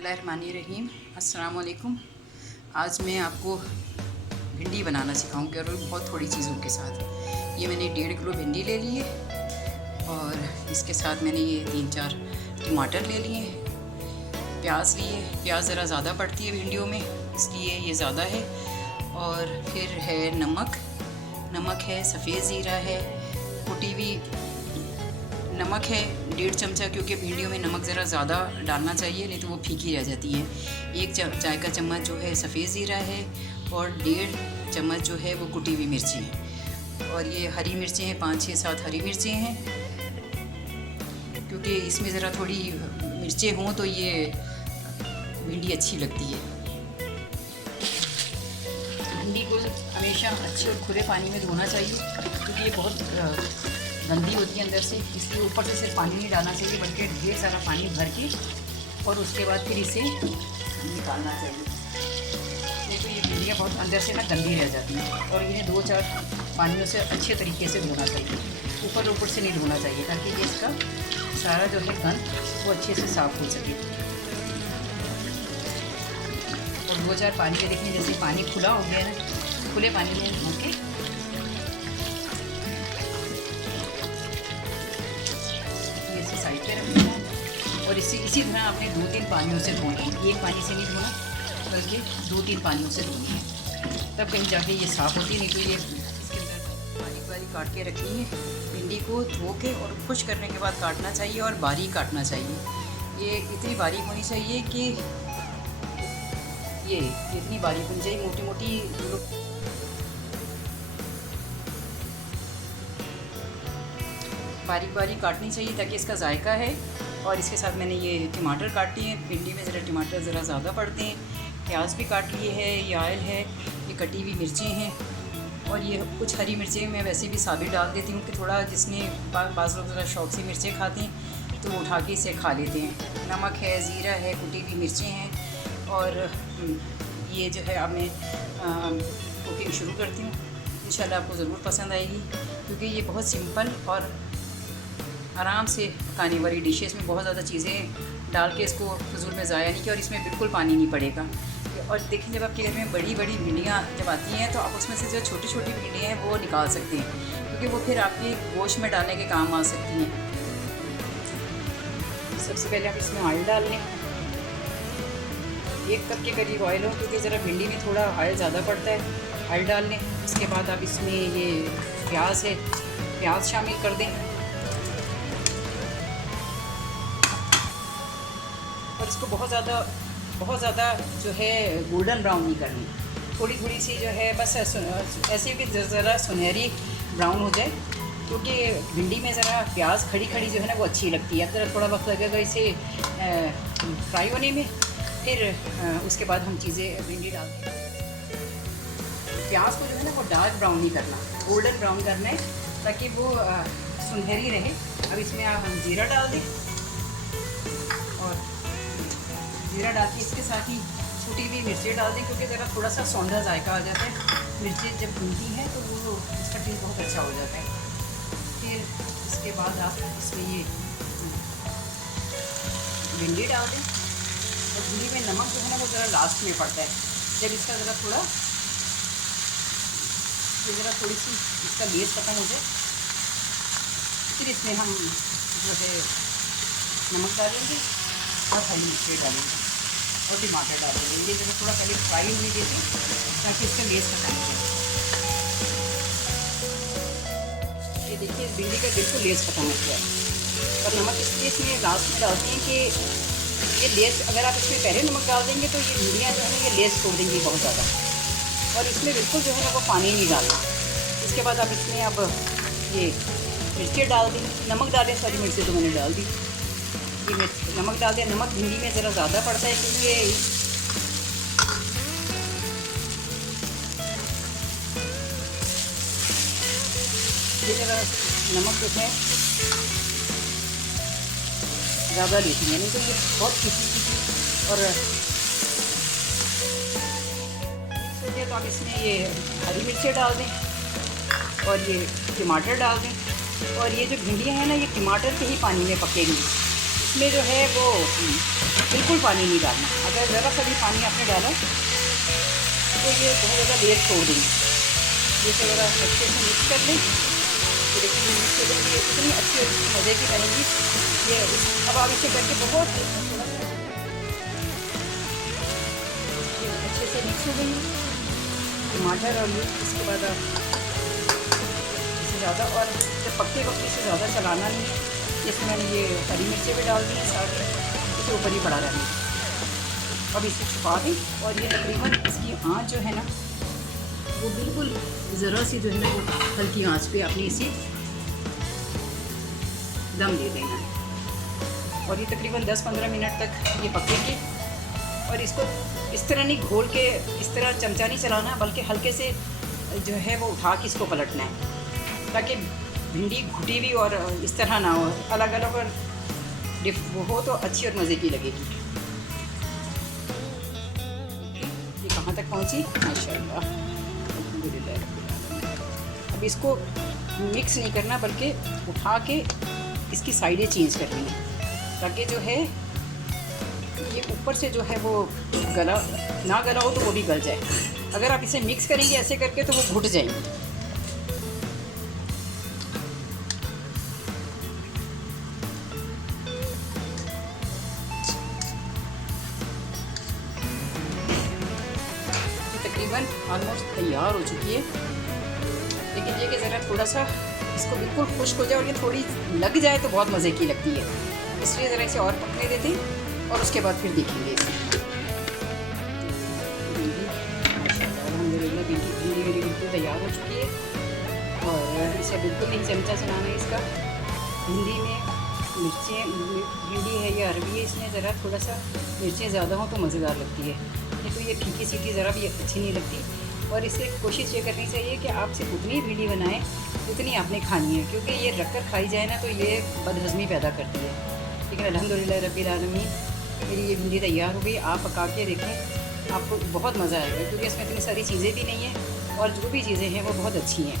बिस्मिल्लाहिर्रहमानिर्रहीम। अस्सलाम वालेकुम। आज मैं आपको भिंडी बनाना सिखाऊंगी और बहुत थोड़ी चीज़ों के साथ। ये मैंने 1.5 किलो भिंडी ले ली है और इसके साथ मैंने ये 3-4 टमाटर ले लिए, प्याज लिए। प्याज ज़रा ज़्यादा पड़ती है भिंडियों में, इसलिए ये ज़्यादा है। और फिर है नमक है, सफ़ेद ज़ीरा है, कुटी हुई नमक है 1.5 चमचा, क्योंकि भिंडियों में नमक ज़रा ज़्यादा डालना चाहिए, नहीं तो वो फीकी रह जाती है। 1 चाय का चम्मच जो है सफ़ेद ज़ीरा है और 1.5 चम्मच जो है वो कुटी हुई मिर्ची है। और ये हरी मिर्चें हैं, 5, 6, 7 हरी मिर्चें हैं, क्योंकि इसमें ज़रा थोड़ी मिर्चें हों तो ये भिंडी अच्छी लगती है। भिंडी को हमेशा अच्छे और खुले पानी में धोना चाहिए, क्योंकि ये बहुत गंदी होती है अंदर से, इसलिए ऊपर से सिर्फ पानी नहीं डालना चाहिए, बल्कि ढेर सारा पानी भर के और उसके बाद फिर इसे निकालना चाहिए। नहीं तो ये भिंडियाँ बहुत अंदर से ना गंदी रह जाती हैं। और इन्हें 2-4 पानियों से अच्छे तरीके से धोना चाहिए, ऊपर से नहीं धोना चाहिए, ताकि ये इसका सारा जो है गंद वो अच्छे से साफ़ हो सके। और 2-4 पानी के देखिए, जैसे पानी खुला हो गया ना, खुले पानी में धो के साइड पे रखना है। और इसी तरह आपने 2-3 पानियों से धोना है, एक पानी से नहीं धोना, बल्कि 2-3 पानियों से धोनी है, तब कहीं जाके ये साफ़ होती है। नहीं तो ये इसके अंदर बारीक काट के रखनी है। भिंडी को धो के और खुश करने के बाद काटना चाहिए, और बारीक काटना चाहिए। ये इतनी बारीक होनी चाहिए कि ये इतनी बारीक होनी चाहिए, मोटी मोटी बारीक काटनी चाहिए, ताकि इसका जायका है। और इसके साथ मैंने ये टमाटर काट लिए हैं। भिंडी में टमाटर ज़रा ज़्यादा पड़ते हैं। प्याज भी काट लिए है, ये ऑयल है, ये कटी हुई मिर्चें हैं, और ये कुछ हरी मिर्चें मैं वैसे भी साबित डाल देती हूँ कि थोड़ा जिसने बाज़ लोग ज़रा शौक़ से मिर्चें खाती हैं तो उठा के इसे खा लेते हैं। नमक है, ज़ीरा है, कुटी हुई मिर्चें हैं। और ये जो है अब मैं कुकिंग शुरू करती हूँ। इंशाल्लाह आपको ज़रूर पसंद आएगी, क्योंकि ये बहुत सिंपल और आराम से पकाने वाली डिश है। इसमें बहुत ज़्यादा चीज़ें डाल के इसको फजूल में ज़ाया नहीं किया, और इसमें बिल्कुल पानी नहीं पड़ेगा। और देखिए, जब आपके घर में बड़ी बड़ी भिंडियाँ जब आती हैं, तो आप उसमें से जो छोटी छोटी भिंडियाँ हैं वो निकाल सकते हैं, क्योंकि वो फिर आपके गोश्त में डालने के काम आ सकती हैं। सबसे पहले आप इसमें ऑयल डाल लें, 1 कप के करीब ऑयल हो, क्योंकि ज़रा भिंडी में थोड़ा ऑयल ज़्यादा पड़ता है। ऑयल डाल लें। उसके बाद आप इसमें ये प्याज है, प्याज शामिल कर दें, और इसको बहुत ज़्यादा जो है गोल्डन ब्राउन नहीं करनी, थोड़ी सी जो है बस ऐसे कि ज़रा सुनहरी ब्राउन हो जाए, क्योंकि भिंडी में ज़रा प्याज खड़ी जो है ना वो अच्छी लगती है। ज़रा थोड़ा वक्त लगेगा इसे फ्राई होने में, फिर उसके बाद हम चीज़ें भिंडी डालते हैं। प्याज को जो है ना वो डार्क ब्राउन नहीं करना, गोल्डन ब्राउन करना है, ताकि वो सुनहरी रहे। अब इसमें आप हम ज़ीरा डाल दें, और ज़ीरा डाल के इसके साथ ही छुटी हुई मिर्चें डाल दें, क्योंकि ज़रा थोड़ा सा सौंधा जायका आ जाता है। मिर्चें जब भूनती हैं तो वो इसका टेस्ट बहुत अच्छा हो जाता है। फिर इसके बाद आप इसमें ये भिंडी डाल दें, और भिंडी में नमक जो है ना वो ज़रा लास्ट में पड़ता है। जब इसका थोड़ी सी इसका बेस खत्म हो जाए, फिर इसमें हम जो है नमक डालेंगे और हरी मिर्च डालेंगे और टमाटर डालेंगे। ये जो है थोड़ा पहले फ्राई होने देते हैं, ताकि इसका बेस खत्म हो जाए। ये देखिए, भिंडी का बिल्कुल लेस खत्म हो गया है। और नमक इसमें लास्ट में डालते हैं कि ये लेस, अगर आप इसमें पहले नमक डाल देंगे तो ये भिंडियाँ जो है ना ये लेस छोड़ देंगी बहुत ज़्यादा, और इसमें बिल्कुल जो है ना वो पानी नहीं डालना। इसके बाद आप इसमें अब ये मिर्चें डाल दें, नमक डालें, सारी मिर्चें तो मैंने डाल दी। ये नमक डाल दिया। नमक भिंडी में ज़रा ज़्यादा पड़ता है, क्योंकि ये ज़रा नमक जो है ज़्यादा लेती है, नहीं तो ये बहुत खिची और सोचिए। तो आप इसमें ये हरी मिर्चें डाल दें, और ये टमाटर डाल दें, और ये जो भिंडियाँ हैं ना ये टमाटर के ही पानी में पकेंगी, इसमें जो है वो बिल्कुल पानी नहीं डालना। अगर ज़रा सा भी पानी आपने डाला तो ये बहुत ज़्यादा लेट छोड़ देंगे। जैसे ज़रा अच्छे से मिक्स कर लें तो देखिए मिक्स हो जाएगी, इतनी अच्छी और मज़े की बनेगी ये। अब आप इसे करके बहुत अच्छे से मिक्स हो गई टमाटर और ये। इसके बाद आप इससे ज़्यादा और जब पकते वक्त इसे ज़्यादा चलाना नहीं है। जैसे मैंने ये हरी मिर्चें भी डाल दी हैं साथ ही, इसे ऊपर ही पड़ा रहने। अब इसे छुपा दें और ये तकरीबन इसकी आँच जो है ना वो बिल्कुल ज़रा सी जो है ना वो हल्की आँच पे अपनी इसे दम दे देना है। और ये तकरीबन 10-15 मिनट तक ये पकेंगे। और इसको इस तरह नहीं घोल के इस तरह चमचा नहीं चलाना, बल्कि हल्के से जो है वो उठा के इसको पलटना है ताकि भिंडी घुटी भी और इस तरह ना हो, अलग अलग और वो हो तो अच्छी और मज़े की लगेगी। ये कहाँ तक पहुँची माशाल्लाह, अल्हम्दुलिल्लाह। अब इसको मिक्स नहीं करना बल्कि उठा के इसकी साइडें चेंज करनी है ताकि जो है ये ऊपर से जो है वो गला ना गला हो तो वो भी गल जाए। अगर आप इसे मिक्स करेंगे ऐसे करके तो वो घुट जाएंगी। तकरीबन ऑलमोस्ट तैयार हो चुकी है, लेकिन ये कि ज़रा थोड़ा सा इसको बिल्कुल खुश्क हो जाए और ये थोड़ी लग जाए तो बहुत मज़े की लगती है, इसलिए ज़रा इसे और पकने देते हैं और उसके बाद फिर देखेंगे इसे। अल्हम्दुलिल्लाह भिंडी मेरी बिल्कुल तैयार हो चुकी है और इसे बिल्कुल नहीं चमचा चलाना है इसका। भिंडी में मिर्चें, भिंडी है या अरबी है, इसमें ज़रा थोड़ा सा मिर्चें ज़्यादा हों तो मज़ेदार लगती है, नहीं तो ये फीकी सीटी ज़रा भी अच्छी नहीं लगती। और इसे कोशिश ये करनी चाहिए कि आप सिर्फ उतनी भिंडी बनाएं उतनी आपने खानी है, क्योंकि ये रख कर खाई जाए ना तो ये बदहज़मी पैदा करती है। लेकिन अल्हम्दुलिल्लाह रब्बिल आलमीन मेरी ये भिंडी तैयार हो गई। आप पका के देखें, आपको बहुत मज़ा आएगा, क्योंकि इसमें इतनी सारी चीज़ें भी नहीं हैं और जो भी चीज़ें हैं वो बहुत अच्छी हैं।